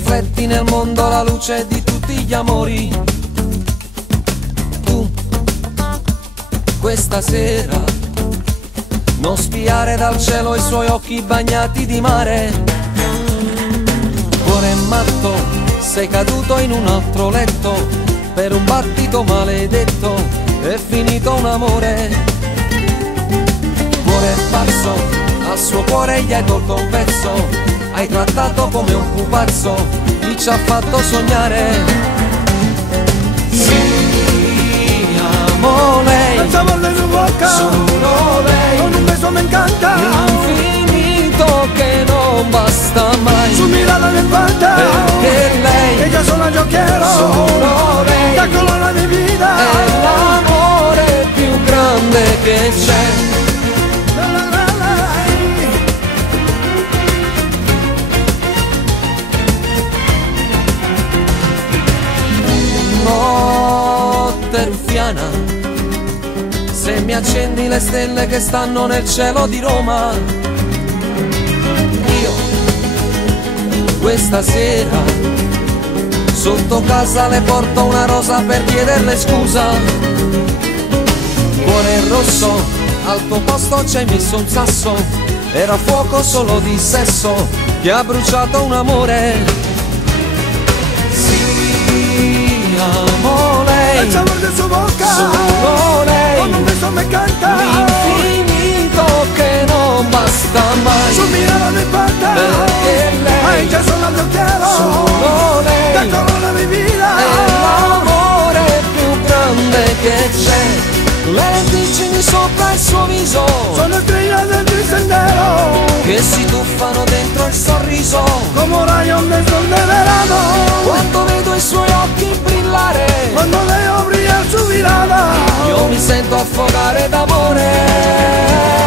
rifletti nel mondo la luce di tutti gli amori. Tu, questa sera, non spiare dal cielo i suoi occhi bagnati di mare. Cuore matto, sei caduto in un altro letto, per un battito maledetto è finito un amore. Cuore pazzo, al suo cuore gli hai tolto un pezzo, hai trattato come un pupazzo chi ci ha fatto sognare. Sì, amo lei, senza voler su bocca, solo lei, con un beso me encanta, l'infinito che non basta mai. Su mirada me falta, perché lei, ella sola yo quiero, solo lei, la colonna di vita, è l'amore più grande che c'è. Notte ruffiana, se mi accendi le stelle che stanno nel cielo di Roma, io questa sera sotto casa le porto una rosa per chiederle scusa. Cuore rosso, al tuo posto c'hai messo un sasso, era fuoco solo di sesso che ha bruciato un amore. Amo lei, el sabor de su boca, solo lei, con un beso me encanta, l'infinito che non basta mai. su mirada me falta, perché a lei, ella sola yo quiero, solo lei, la colonna di vita, è l'amore più grande che c'è. Le lenticini sopra il suo viso, sono estrellas del sendero, che si tuffano dentro il sorriso. como rayos de sol de verano, Quando vedo i suoi occhi brillare, cuando veo brillar su mirada, io mi sento affogare d'amore.